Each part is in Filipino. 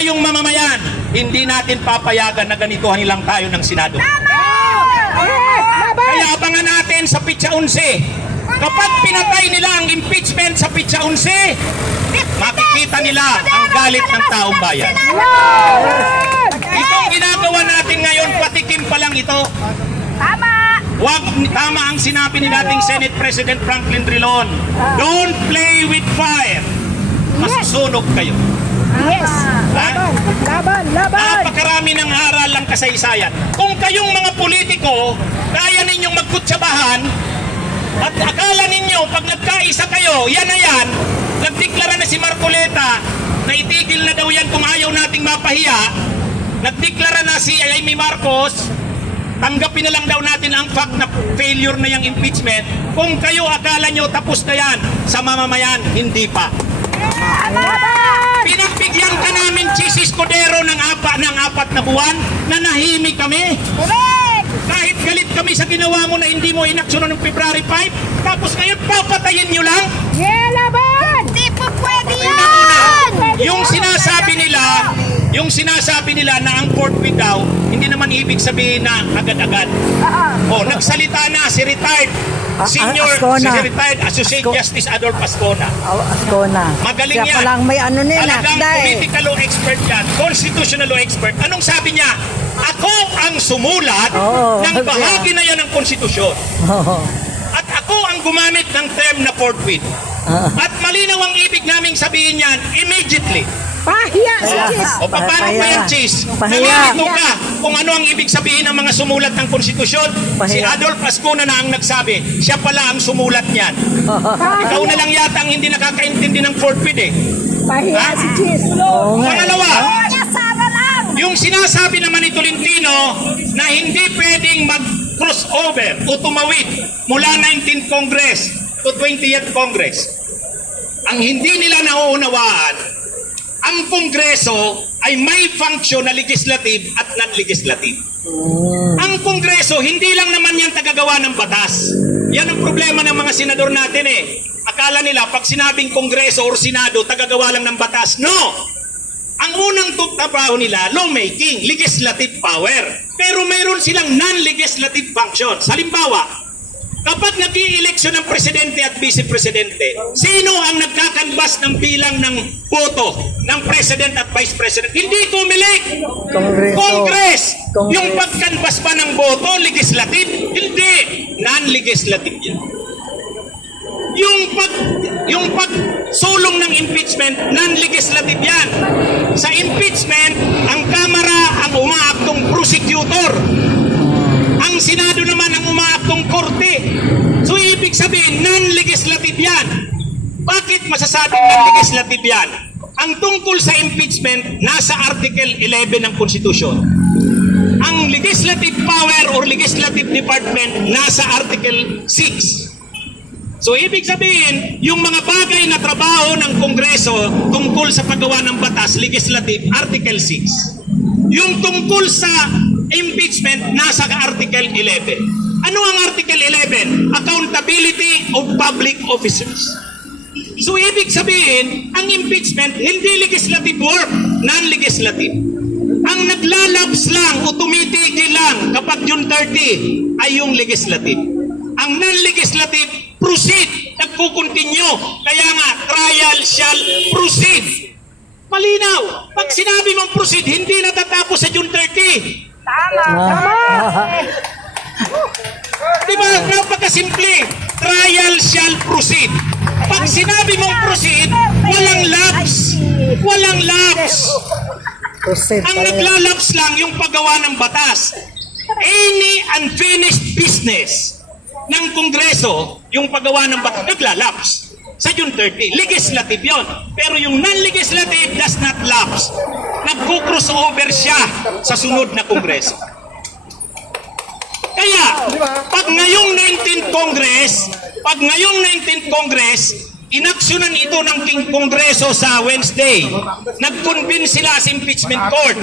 Yung mamamayan, hindi natin papayagan na ganituhan nilang tayo ng Senado. Kaya abangan natin sa Pitsa 11. Kapag pinatay nila ang impeachment sa Pitsa 11, makikita nila ang galit ng taong bayan. Itong ginagawa natin ngayon, patikim pa lang ito. Tama ang sinabi ni dating Senate President Franklin Drilon. Don't play with fire. Masusunog kayo. Yes. Laban. Napakarami ng aral lang kasaysayan. Kung kayong mga politiko, kaya ninyong magkutsabahan, at akala ninyo, pag nagkaisa kayo, yan na yan, nagdeklara na si Marcoleta na itigil na daw yan kung ayaw nating mapahiya, nagdeklara na si Amy Marcos, tanggapin na lang daw natin ang fact na failure na yung impeachment. Kung kayo akala nyo tapos na yan, sa mamamayan, hindi pa. Pinagbigyan ka namin, Chis Escudero, ng apat na buwan, na nahimik kami. Kahit galit kami sa ginawa mo na hindi mo inaksyonan ng February 5, tapos ngayon papatayin nyo lang. Hindi po pwede yan! Yung sinasabi nila na ang fourth week daw, hindi naman ibig sabihin na agad-agad. Nagsalita na si retired Associate Justice Adolf Ascona. Ascona. Magaling Siya yan. palang may ano nila. Talagang political law expert yan. Constitutional law expert. Anong sabi niya? Ako ang sumulat ng bahagi na yan ng konstitusyon. At ako ang gumamit ng term na forthwith. At malinaw ang ibig naming sabihin yan, immediately. Pahiya si Chis. O paano pa yan, Chis? Nalilito ka kung ano ang ibig sabihin ng mga sumulat ng konstitusyon. Si Adolf Ascona na ang nagsabi. Siya pala ang sumulat niyan. Ikaw na lang yata ang hindi nakakaintindi ng forthwith eh. Pahiya si Chis. Pangalawa, yung sinasabi naman ni Tolentino na hindi pwedeng mag-crossover o tumawid mula 19th Congress to 20th Congress. Ang hindi nila nauunawaan, ang Kongreso ay may function na legislative at non-legislative. Ang Kongreso, hindi lang naman yan tagagawa ng batas. Yan ang problema ng mga senador natin eh. Akala nila pag sinabing Kongreso or Senado, tagagawa lang ng batas. No! Ang unang trabaho nila, lawmaking, legislative power. Pero mayroon silang non-legislative functions. Halimbawa, kapag nag-i-eleksyon ng presidente at vice-presidente, sino ang nagkakanbas ng bilang ng boto ng president at vice-president? Hindi Comelec! Congress! Yung pagkanbas ba ng boto, legislative? Hindi! Non-legislative yan. Yung pagsulong ng impeachment, non-legislative yan. Sa impeachment, ang Kamara ang umaaktong prosecutor. Ang Senado naman ang umaaktong korte. So ibig sabihin, non-legislative yan. Bakit masasabing non-legislative yan? Ang tungkol sa impeachment, nasa Article 11 ng Konstitusyon. Ang legislative power or legislative department, nasa Article 6. So ibig sabihin, yung mga bagay na trabaho ng Kongreso tungkol sa paggawa ng batas, legislative, Article 6. Yung tungkol sa impeachment, nasa Article 11. Ano ang Article 11? Accountability of public officers. So ibig sabihin, ang impeachment, hindi legislative work, non-legislative. Ang naglalabs lang o tumitigil lang kapag June 30 ay yung legislative. Ang non-legislative, proceed, nagkukontinue. Kaya nga, trial shall proceed. Malinaw, pag sinabi mong proceed, hindi natatapos sa June 30. Tama. Diba, napakasimple. Trial shall proceed. Pag sinabi mong proceed, walang lapse. Walang lapse. Ang naglalapse lang yung paggawa ng batas. Any unfinished business ng Kongreso, yung paggawa ng batas, naglalapse sa June 30. Legislative yon. Pero yung non-legislative does not lapse. Nagko-crossover siya sa sunod na Kongreso. Kaya, pag ngayong 19th Congress, inaksyonan ito ng Kongreso sa Wednesday. Nag-convince sila sa impeachment court.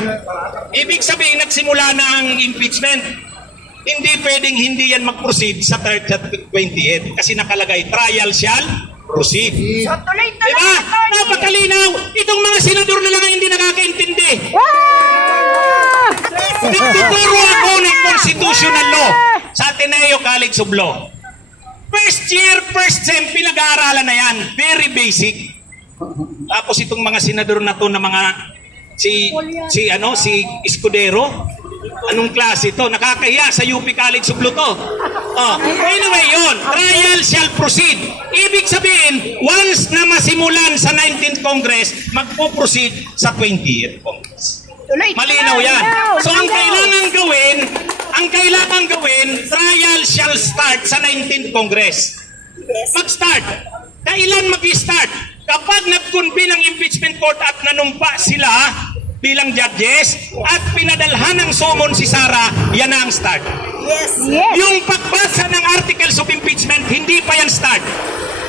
Ibig sabihin, nagsimula na ang impeachment. Hindi pwedeng hindi yan mag-proceed sa 3rd at 28th kasi nakalagay, trial shall proceed. So tuloy-tuloy. Diba? Napakalinaw. Itong mga senador na lang ang hindi nakakaintindi. Constitutional Law sa Ateneo College of Law. First year, first sem, pinag-aaralan na yan. Very basic. Tapos itong mga senador na to na mga si Escudero, anong klase to? Nakakahiya sa UP College of Law to. Oh, anyway, yun. Trial shall proceed. Ibig sabihin, once na masimulan sa 19th Congress, magpo-proceed sa 20th Congress. Malinaw yan. So ang kailangan gawin, trial shall start sa 19th Congress. Mag-start. Kailan mag-start? Kapag nag-convene ang impeachment court at nanumpa sila bilang judges at pinadalhan ng summon si Sara, yan na ang start. Yes. Yung pagbasa ng articles of impeachment, hindi pa yan start.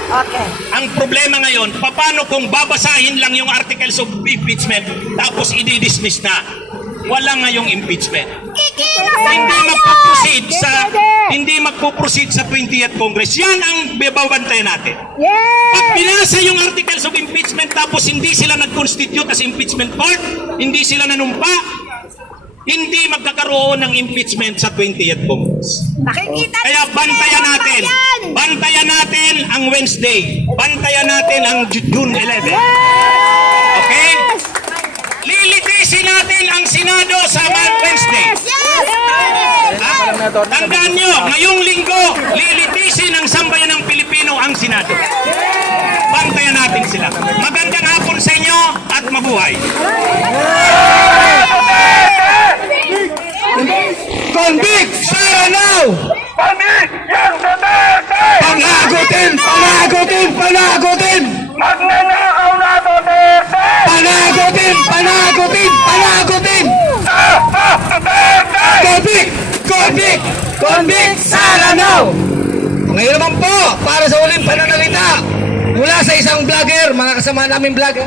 Okay. Ang problema ngayon, paano kung babasahin lang yung articles of impeachment tapos i-dismiss na? Wala ngayong impeachment. Hindi magpo-proceed sa 20th Congress. Yan ang babantayan natin. Yes. Pag binasa yung articles of impeachment tapos hindi sila nag-constitute as impeachment court, hindi sila nanumpa, hindi magkakaroon ng impeachment sa 20th Congress. Nakikita Kaya bantayan natin. Bantayan natin ang Wednesday. Bantayan natin ang June 11. Okay? Lilitisin natin ang Senado sa Wednesday. Yes. Tandaan nyo, ngayong linggo, lilitisin ng sambayan ng Pilipino ang Senado. Bantayan natin sila. Magandang hapon sa inyo at mabuhay. Convict Sara now! Convict yang Duterte! Panagutin! Panagutin! Panagutin! Magnanakaw na Duterte! Panagutin! Panagutin! Panagutin! Duterte! Convict! Convict! Convict Sara now! Ngayon naman po, para sa uling pananalita, mula sa isang vlogger, mga kasama namin vlogger,